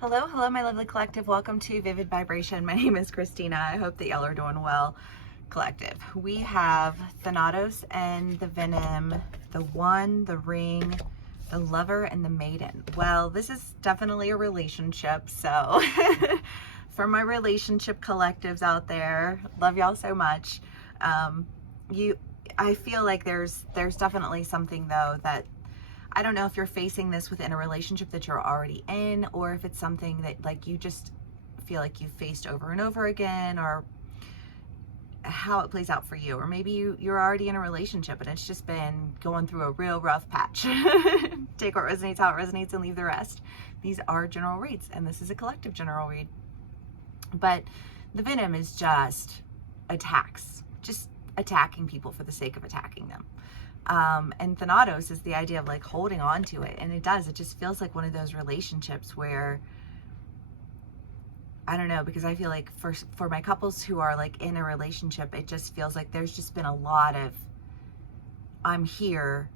Hello, my lovely collective. Welcome to Vivid Vibration. My name is Christina. I hope that y'all are doing well, collective. We have Thanatos and the Venom, the One, the Ring, the Lover, and the Maiden. Well, this is definitely a relationship, so for my relationship collectives out there, love y'all so much. I feel like there's definitely something though that I don't know if you're facing this within a relationship that you're already in, or if it's something that like you just feel like you've faced over and over again, or how it plays out for you. Or maybe you're already in a relationship and it's just been going through a real rough patch. Take what resonates, how it resonates, and leave the rest. These are general reads, and this is a collective general read. But the Venom is just attacks, just attacking people for the sake of attacking them. And Thanatos is the idea of like holding on to it. And it just feels like one of those relationships where, I don't know, because I feel like for my couples who are like in a relationship, it just feels like there's just been a lot of, I'm here.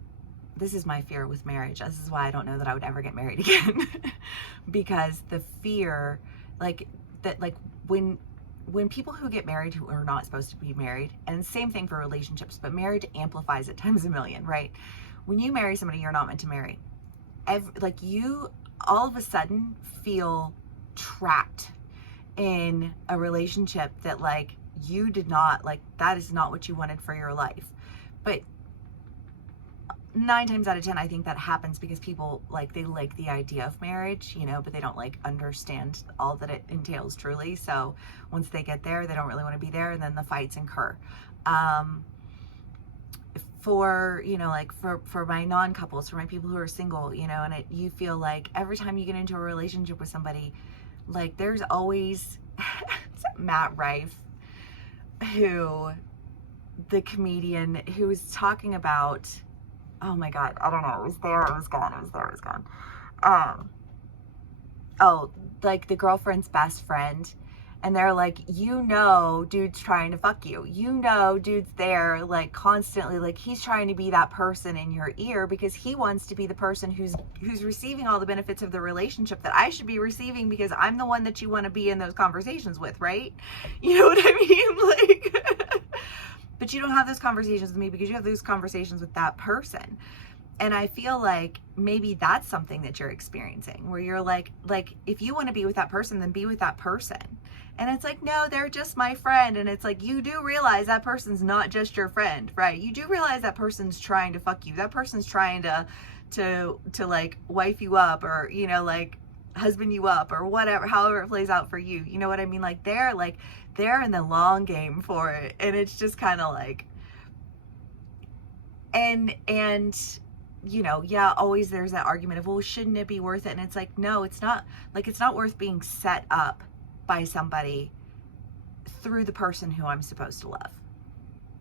This is my fear with marriage. This is why I don't know that I would ever get married again. Because the fear, like that, like when people who get married who are not supposed to be married, and same thing for relationships, but marriage amplifies it times a million, right? When you marry somebody you're not meant to marry, like you all of a sudden feel trapped in a relationship that like you did not, like that is not what you wanted for your life. But 9 times out of 10, I think that happens because people like, they like the idea of marriage, you know, but they don't like understand all that it entails truly. So once they get there, they don't really want to be there, and then the fights incur. For, you know, like for my non-couples, for my people who are single, you know, and you feel like every time you get into a relationship with somebody, like there's always Matt Rife, who, the comedian, who was talking about, oh my God, I don't know, it was there, it was gone, it was there, it was gone. Oh, like the girlfriend's best friend, and they're like, you know, dude's trying to fuck you. You know, dude's there like constantly, like he's trying to be that person in your ear because he wants to be the person who's receiving all the benefits of the relationship that I should be receiving because I'm the one that you want to be in those conversations with, right? You know what I mean? Like, but you don't have those conversations with me because you have those conversations with that person. And I feel like maybe that's something that you're experiencing, where you're like if you want to be with that person, then be with that person. And it's like, no, they're just my friend. And it's like, you do realize that person's not just your friend, right? You do realize that person's trying to fuck you. That person's trying to like wife you up, or, you know, like husband you up, or whatever, however it plays out for you. You know what I mean? Like they're in the long game for it. And it's just kind of like, and you know, yeah, always there's that argument of, well, shouldn't it be worth it? And it's like, no, it's not. Like, it's not worth being set up by somebody through the person who I'm supposed to love.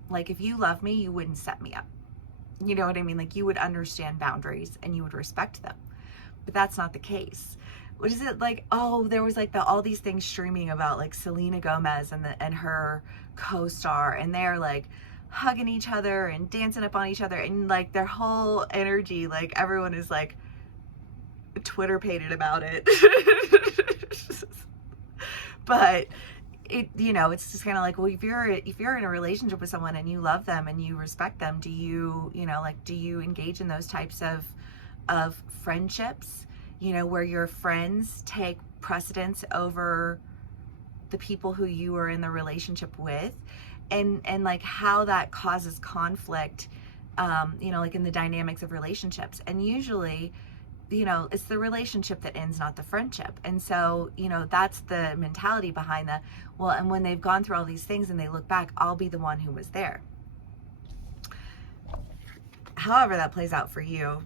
Like, if you love me, you wouldn't set me up. You know what I mean? Like, you would understand boundaries and you would respect them. But that's not the case. What is it like? Oh, there was like all these things streaming about like Selena Gomez and her co-star, and they're like hugging each other and dancing up on each other, and like their whole energy, like everyone is like Twitter pated about it. But it, you know, it's just kind of like, well, if you're in a relationship with someone and you love them and you respect them, do you know, like, do you engage in those types of friendships, you know, where your friends take precedence over the people who you are in the relationship with, and like how that causes conflict, you know, like in the dynamics of relationships. And usually, you know, it's the relationship that ends, not the friendship. And so, you know, that's the mentality behind that. Well, and when they've gone through all these things and they look back, I'll be the one who was there. However that plays out for you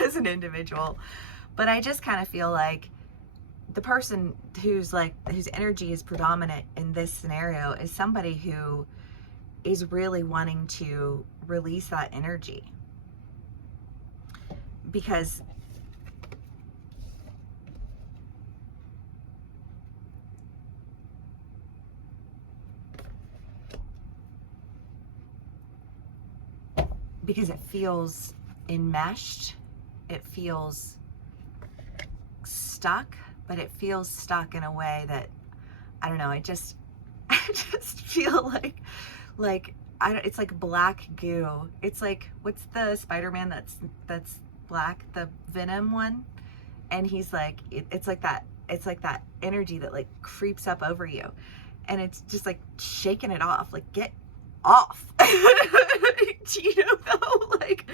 as an individual. But I just kind of feel like the person whose energy is predominant in this scenario is somebody who is really wanting to release that energy. Because it feels enmeshed, it feels stuck, but it feels stuck in a way that, I don't know, I just feel like it's like black goo. It's like, what's the Spider-Man that's black, the Venom one? And he's like, it's like that energy that like creeps up over you, and it's just like shaking it off, like, get off. You know, though, like,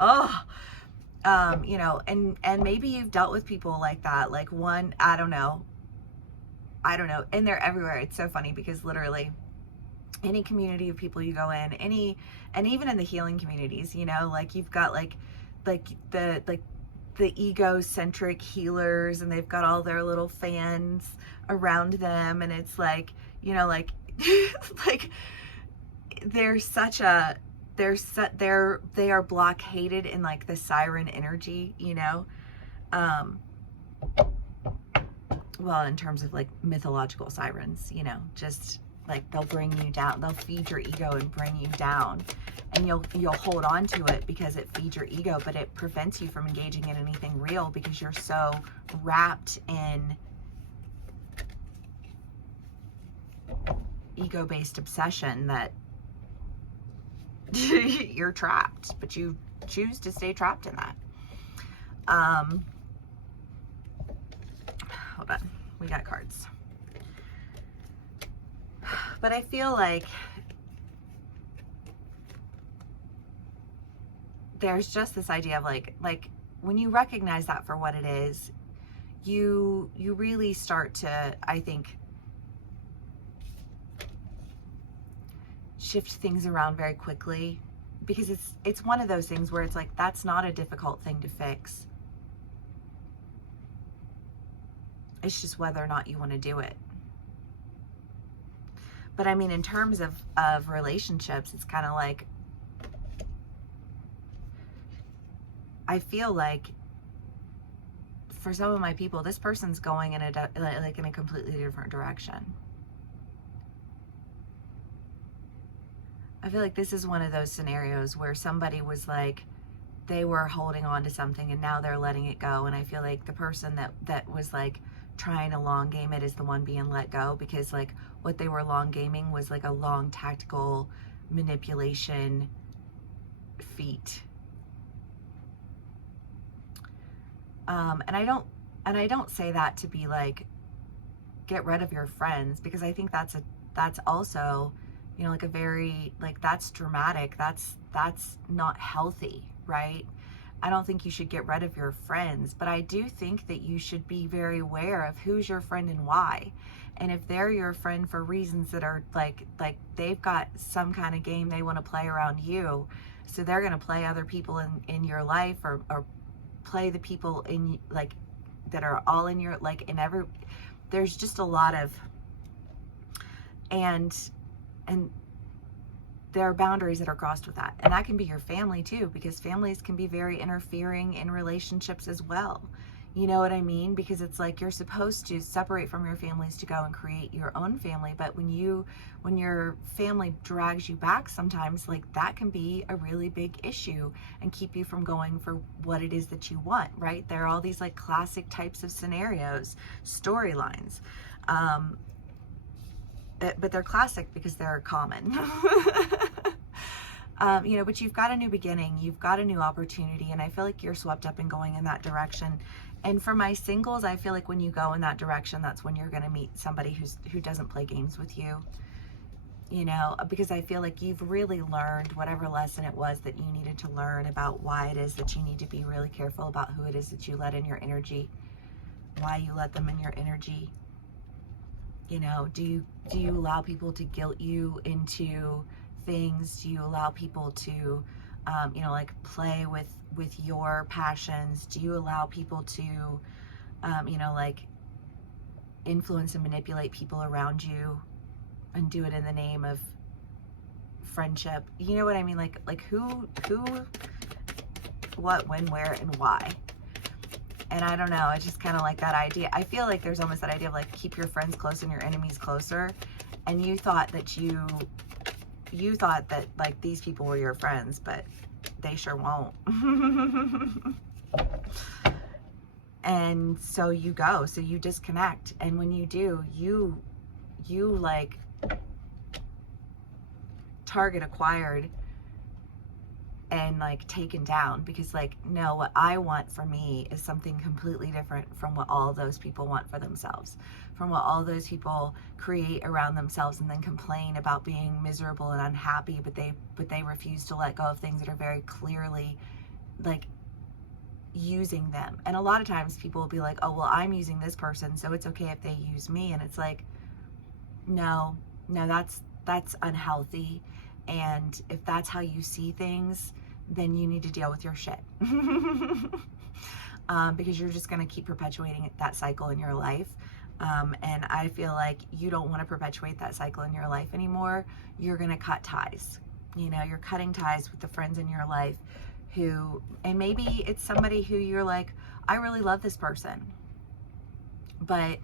oh, you know, and maybe you've dealt with people like that, like one, I don't know, and they're everywhere. It's so funny because literally any community of people you go in, and even in the healing communities, you know, like you've got like the egocentric healers, and they've got all their little fans around them, and it's like, you know, like like they are blockaded in like the siren energy, you know. Well, in terms of like mythological sirens, you know, just like they'll bring you down, they'll feed your ego and bring you down, and you'll hold on to it because it feeds your ego, but it prevents you from engaging in anything real because you're so wrapped in ego-based obsession that you're trapped, but you choose to stay trapped in that. Hold on, we got cards. But I feel like there's just this idea of like when you recognize that for what it is, you really start to, I think, shift things around very quickly, because it's one of those things where it's like, that's not a difficult thing to fix. It's just whether or not you want to do it. But I mean, in terms of relationships, it's kind of like, I feel like for some of my people, this person's going in a completely different direction. I feel like this is one of those scenarios where somebody was like, they were holding on to something and now they're letting it go. And I feel like the person that was like trying to long game it is the one being let go, because like what they were long gaming was like a long tactical manipulation feat. And I don't say that to be like, get rid of your friends, because I think that's also, you know, like a very, like, that's dramatic. That's not healthy, right? I don't think you should get rid of your friends, but I do think that you should be very aware of who's your friend and why. And if they're your friend for reasons that are like they've got some kind of game they want to play around you, so they're going to play other people in your life, or play the people in, like, that are all in your, like, in every, there's just a lot of, and there are boundaries that are crossed with that. And that can be your family too, because families can be very interfering in relationships as well. You know what I mean? Because it's like, you're supposed to separate from your families to go and create your own family. But when your family drags you back sometimes, like, that can be a really big issue and keep you from going for what it is that you want, right? There are all these like classic types of scenarios, storylines. But they're classic because they're common. You know, but you've got a new beginning, you've got a new opportunity, and I feel like you're swept up and going in that direction. And for my singles, I feel like when you go in that direction, that's when you're going to meet somebody who doesn't play games with you. You know, because I feel like you've really learned whatever lesson it was that you needed to learn about why it is that you need to be really careful about who it is that you let in your energy, why you let them in your energy. You know, do you allow people to guilt you into things? Do you allow people to, you know, like, play with your passions? Do you allow people to, you know, like, influence and manipulate people around you and do it in the name of friendship? You know what I mean? Like who, what, when, where, and why? And I don't know, it's just kind of like that idea. I feel like there's almost that idea of like, keep your friends close and your enemies closer. And you thought that like these people were your friends, but they sure won't. And so you go, so you disconnect. And when you do, you like target acquired and like taken down, because like, no, what I want for me is something completely different from what all those people want for themselves, from what all those people create around themselves and then complain about being miserable and unhappy, but they refuse to let go of things that are very clearly like using them. And a lot of times people will be like, oh, well, I'm using this person, so it's okay if they use me. And it's like, no, that's unhealthy. And if that's how you see things, then you need to deal with your shit. Because you're just going to keep perpetuating that cycle in your life. And I feel like you don't want to perpetuate that cycle in your life anymore. You're going to cut ties. You know, you're cutting ties with the friends in your life who, and maybe it's somebody who you're like, I really love this person, but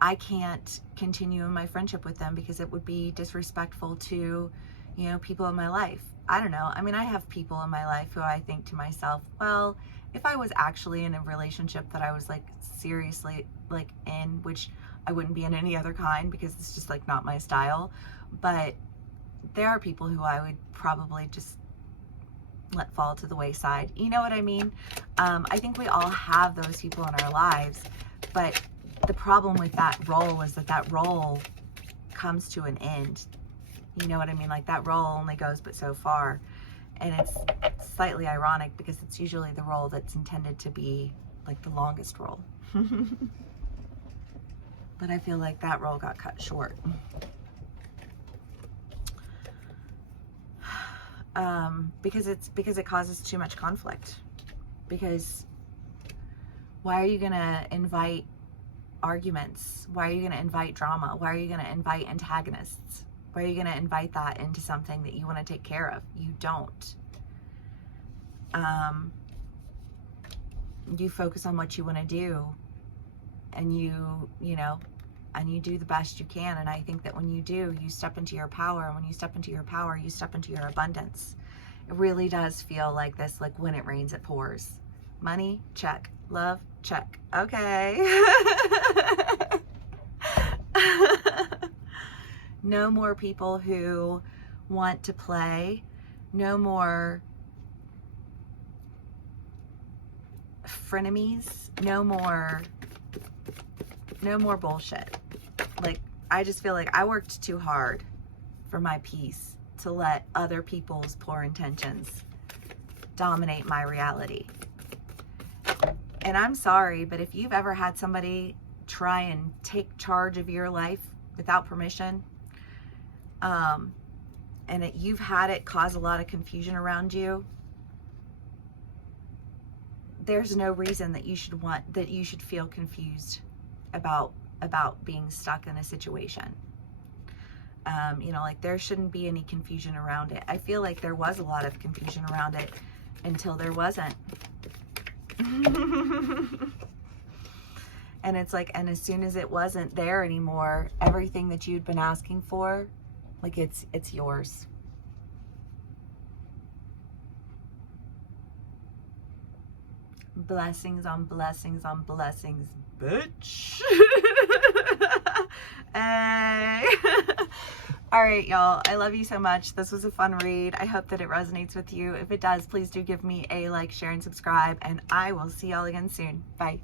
I can't continue in my friendship with them because it would be disrespectful to, you know, people in my life. I don't know. I mean, I have people in my life who I think to myself, well, if I was actually in a relationship that I was like seriously like in, which I wouldn't be in any other kind because it's just like not my style, but there are people who I would probably just let fall to the wayside. You know what I mean? I think we all have those people in our lives, but the problem with that role is that role comes to an end. You know what I mean? Like that role only goes but so far. And it's slightly ironic because it's usually the role that's intended to be like the longest role. But I feel like that role got cut short. Because it causes too much conflict. Because why are you gonna invite arguments? Why are you gonna invite drama? Why are you gonna invite antagonists? Why are you gonna invite that into something that you want to take care of? You don't. You focus on what you want to do, and you know, and you do the best you can. And I think that when you do, you step into your power. And when you step into your power, you step into your abundance. It really does feel like this, like when it rains, it pours. Money, check. Love, check. Okay. No more people who want to play. No more frenemies. No more bullshit. Like, I just feel like I worked too hard for my peace to let other people's poor intentions dominate my reality. And I'm sorry, but if you've ever had somebody try and take charge of your life without permission, and you've had it cause a lot of confusion around you, there's no reason that you should feel confused about being stuck in a situation. You know, like there shouldn't be any confusion around it. I feel like there was a lot of confusion around it until there wasn't. And it's like, and as soon as it wasn't there anymore, everything that you'd been asking for, like it's yours. Blessings on blessings on blessings, bitch. Hey. All right, y'all. I love you so much. This was a fun read. I hope that it resonates with you. If it does, please do give me a like, share, and subscribe. And I will see y'all again soon. Bye.